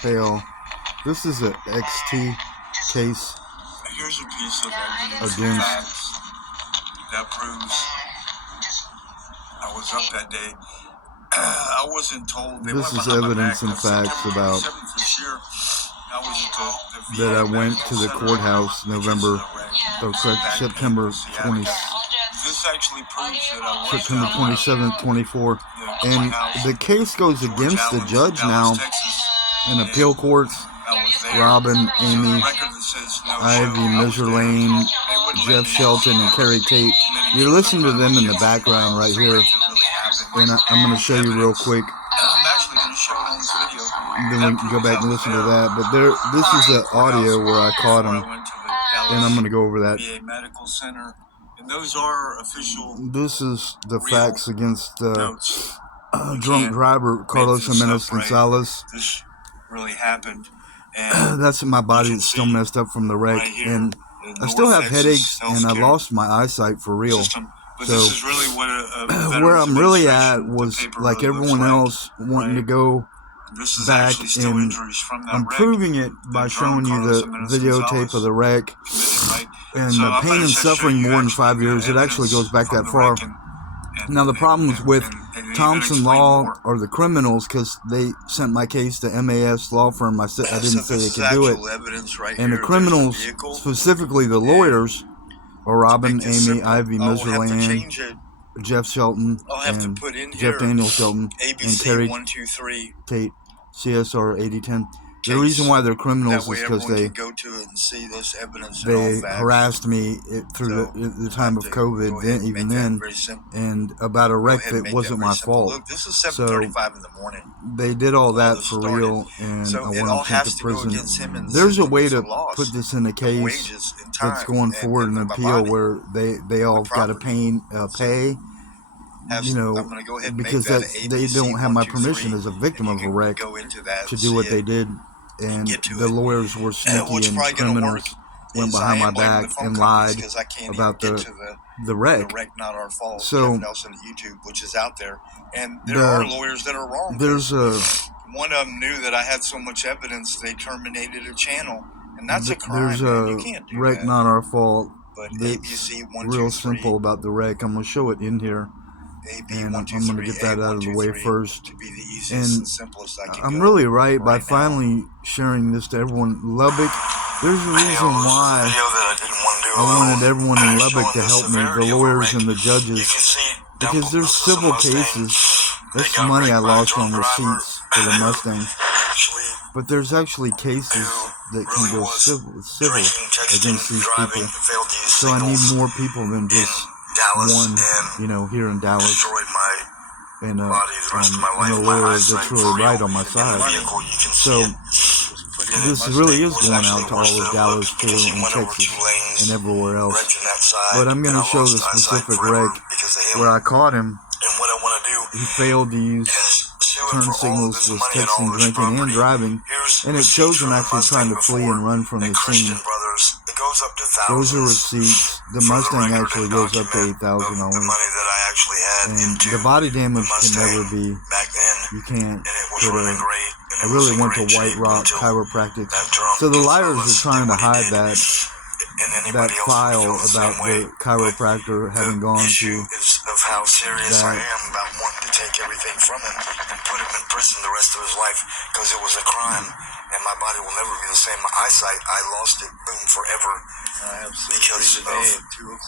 fail. This is a XT case. Here's a piece of evidence against that proves I was up that day. I wasn't told. This is evidence and facts about that I went to the courthouse September 20. This actually proves that I was September 27th, 24, and the case goes against the judge now in appeal courts. Robin, Amy, Ivy, Measure Lane, Jeff Shelton, and Carrie Tate. You're listening to them in the background right here, and I'm going to show you real quick. Then we can go back and listen to that. But this is the audio where I caught him, and I'm going to go over that. Medical Center. And those are official. This is the facts against the drunk driver Carlos Jimenez Gonzalez. This really happened. And that's my body that's still messed up from the wreck, and I still have headaches, and I lost my eyesight for real. So where I'm really at was like everyone else wanting to go back, and I'm proving it by showing you the videotape of the wreck and the pain and suffering more than 5 years. It actually goes back that far. Now the problems with Thompson Law are the criminals, because they sent my case to MAS law firm. I didn't say they could do it. And the criminals, specifically the lawyers, are Robin, Amy, Ivy, Measure Lane, Jeff Shelton, and Jeff Daniel Shelton, and Carrie Tate, CSR 8010. The reason why they're criminals is because they harassed me through the time of COVID, and about a wreck that wasn't my fault. So they did all that for real, and I want them sent to prison. There's a way to put this in a case that's going forward in an appeal where they all got to pay. Because they don't have my permission as a victim of a wreck to do what they did. And the lawyers were sneaky, and criminals went behind my back and lied about the wreck. So there are lawyers that are wrong. One of them knew that I had so much evidence they terminated a channel, and that's a crime. There's a wreck not our fault. It's real simple about the wreck. I'm gonna show it in here. And I'm going to get that out of the way first. And I'm really right by finally sharing this to everyone. Lubbock, there's a reason why I wanted everyone in Lubbock to help me, the lawyers and the judges, because there's civil cases. That's the money I lost on receipts for the Mustang. But there's actually cases that can go civil against these people. So I need more people than just one, here in Dallas, and a lawyer that's really right on my side. So this really is going out to all of Dallas, too, and Texas, and everywhere else. But I'm going to show the specific wreck where I caught him. He failed to use turn signals, was texting, drinking, and driving, and it shows him actually trying to flee and run from the scene. Those are receipts. The Mustang actually goes up to $8,000. And the body damage can never be, you can't put I really went to White Rock Chiropractic. So the liars are trying to hide that file about the chiropractor having gone to how serious I am about wanting to take everything from him and put him in prison the rest of his life because it was a crime, and my body will never be the same. My eyesight, I lost it, boom, forever because of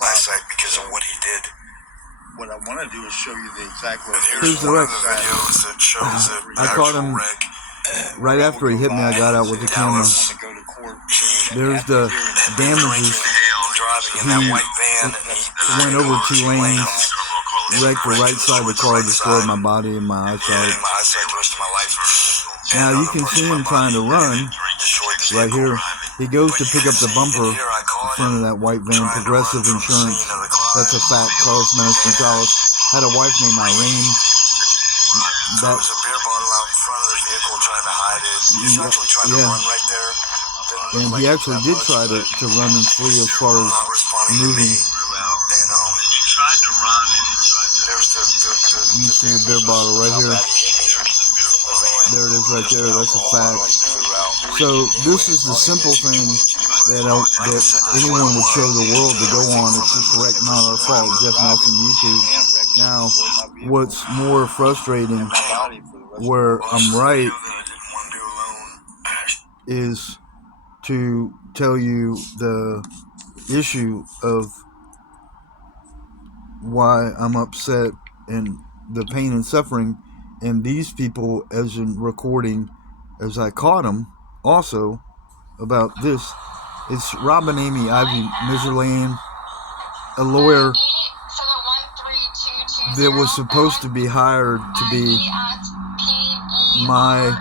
eyesight, because of what he did. What I want to do is show you the exact location. Here's the wreck. I caught him right after he hit me. I got out with the camera. There's the damages. He went over 2 lanes, wrecked the right side of the car, destroyed my body and my eyesight. Now you can see him trying to run right here. He goes to pick up the bumper in front of that white van. Progressive Insurance, that's a fact. Carlos Jimenez Gonzalez had a wife named Irene. There was a beer bottle out in front of the vehicle trying to hide it. He's actually trying to run right there. And he actually did try to run and flee as far as moving. You see the beer bottle right here. There it is right there. That's a fact. So this is the simple thing that anyone would show the world to go on. It's just Wreck Not Our Fault, Jeff Nelson YouTube. Now, what's more frustrating, where I'm right, is to tell you the issue of why I'm upset and the pain and suffering, and these people, as in recording, as I caught them, also about this. It's Robin Amy Ivy Miserlane, a lawyer that was supposed to be hired to be my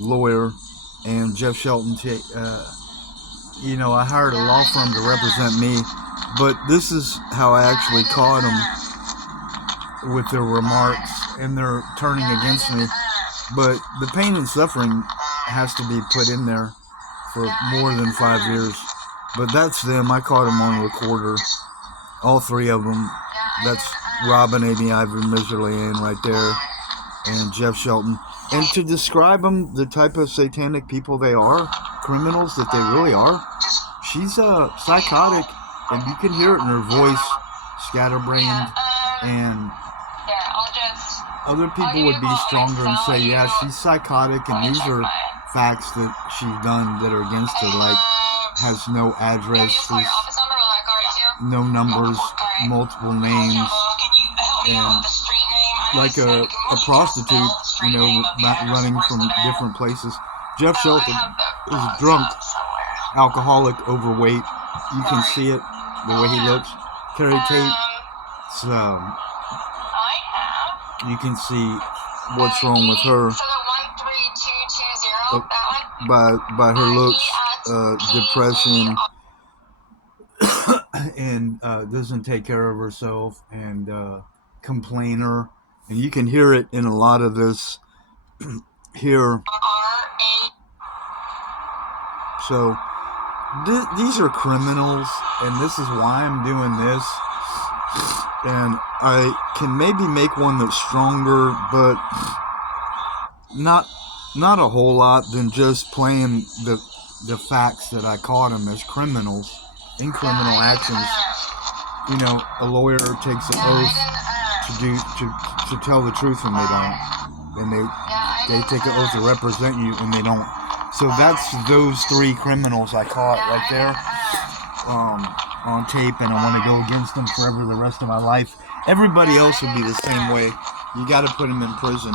lawyer, and Jeff Shelton. You know, I hired a law firm to represent me, but this is how I actually caught them with their remarks, and they're turning against me. But the pain and suffering has to be put in there for more than 5 years. But that's them. I caught them on recorder. All three of them. That's Robin Amy Ivy Miserlane right there, and Jeff Shelton. And to describe them, the type of satanic people they are, criminals that they really are, she's psychotic, and you can hear it in her voice, scatterbrained, and other people would be stronger and say, yeah, she's psychotic, and these are facts that she's done that are against her, like has no addresses, no numbers, multiple names, and like a prostitute, you know, running from different places. Jeff Shelton is drunk, alcoholic, overweight. You can see it, the way he looks. Carrie Tate, you can see what's wrong with her by her looks, depression, and doesn't take care of herself, and complainer. And you can hear it in a lot of this here. So these are criminals, and this is why I'm doing this. And I can maybe make one that's stronger, but not a whole lot than just playing the facts that I caught them as criminals in criminal actions. You know, a lawyer takes an oath to tell the truth, and they don't. And they take an oath to represent you, and they don't. So that's those three criminals I caught right there on tape, and I want to go against them forever the rest of my life. Everybody else would be the same way. You got to put them in prison.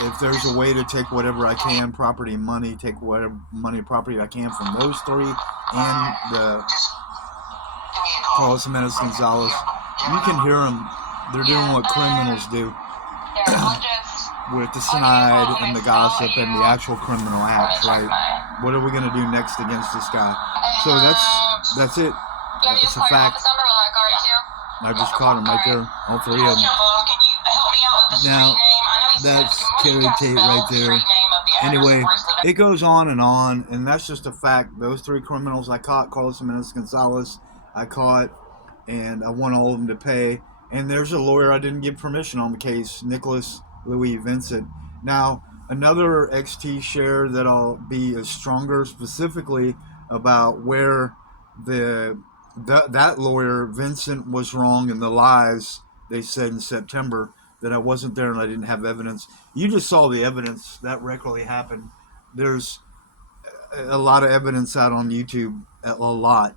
If there's a way to take whatever I can, property and money, take whatever money, property I can from those three, and the Carlos Jimenez Gonzalez, you can hear them. They're doing what criminals do with the snide and the gossip and the actual criminal acts, right? What are we going to do next against this guy? So that's it. It's a fact. I just caught him right there, all three of them. Now, that's Carrie Tate right there. Anyway, it goes on, and that's just a fact. Those three criminals I caught, Carlos Jimenez Gonzalez, I caught, and I want all of them to pay. And there's a lawyer I didn't give permission on the case, Nicholas Louis Vincent. Now, another XT share that I'll be stronger specifically about where that lawyer, Vincent, was wrong in the lies they said in September, that I wasn't there and I didn't have evidence. You just saw the evidence. That regularly happened. There's a lot of evidence out on YouTube, a lot.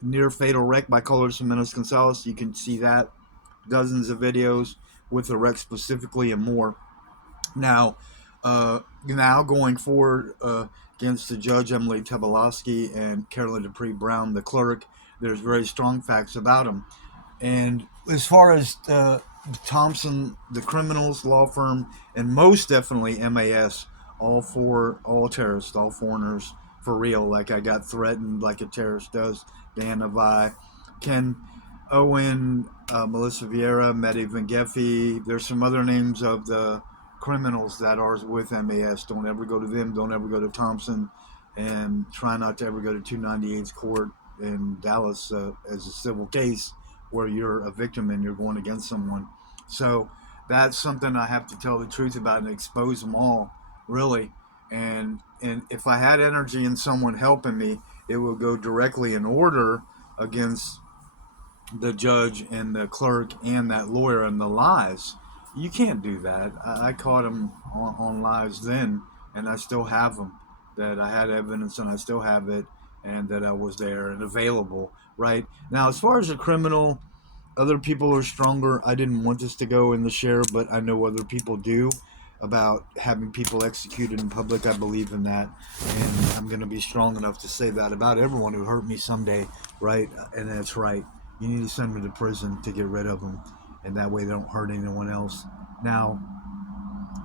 Near fatal wreck by Carlos Jimenez Gonzalez, you can see that. Dozens of videos with the wreck specifically and more. Now going forward against the judge, Emily Tobolowsky, and Carolyn Dupree Brown, the clerk, there's very strong facts about them. And as far as Thompson, the criminals law firm, and most definitely MAS, all terrorists, all foreigners, for real, like I got threatened like a terrorist does. Dan Navi, Ken Owen, Melissa Vieira, Mehdi Van Geffen. There's some other names of the criminals that are with MAS. Don't ever go to them. Don't ever go to Thompson. And try not to ever go to 298's court in Dallas as a civil case where you're a victim and you're going against someone. So that's something I have to tell the truth about and expose them all really. And if I had energy in someone helping me, it would go directly in order against the judge and the clerk and that lawyer and the lies. You can't do that. I caught them on lies then, and I still have them. That I had evidence and I still have it, and that I was there and available. Right now, as far as a criminal, other people are stronger. I didn't want this to go in the share, but I know other people do. About having people executed in public, I believe in that, and I'm going to be strong enough to say that about everyone who hurt me someday, right? And that's right. You need to send them to prison to get rid of them, and that way they don't hurt anyone else. Now,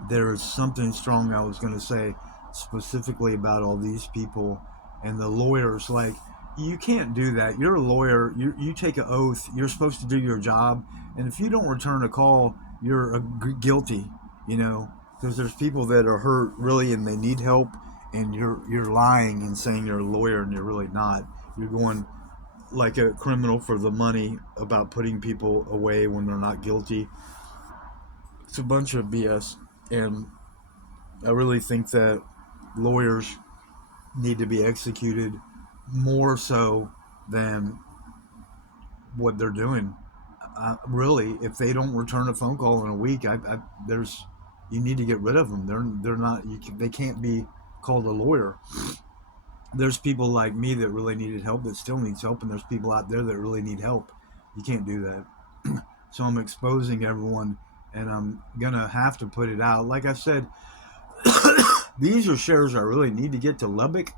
there's something strong I was going to say specifically about all these people and the lawyers. Like, you can't do that. You're a lawyer. You take an oath. You're supposed to do your job, and if you don't return a call, you're guilty. You know, because there's people that are hurt really and they need help, and you're lying and saying you're a lawyer and you're really not. You're going like a criminal for the money about putting people away when they're not guilty. It's a bunch of BS, and I really think that lawyers need to be executed more so than what they're doing. Really, if they don't return a phone call in a week, there's you need to get rid of them. They're not they can't be called a lawyer. There's people like me that really needed help that still needs help, and there's people out there that really need help. You can't do that. So I'm exposing everyone, and I'm gonna have to put it out. Like I said, these are shares I really need to get to Lubbock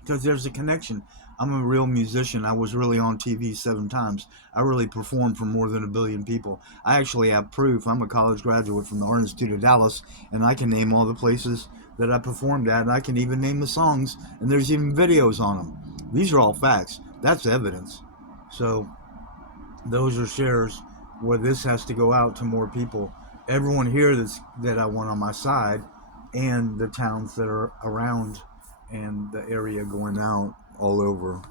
because there's a connection. I'm a real musician. I was really on TV 7 times. I really performed for more than 1 billion people. I actually have proof. I'm a college graduate from the Art Institute of Dallas, and I can name all the places that I performed at, and I can even name the songs, and there's even videos on them. These are all facts. That's evidence. So those are shares where this has to go out to more people. Everyone here that I want on my side, and the towns that are around, and the area going out all over.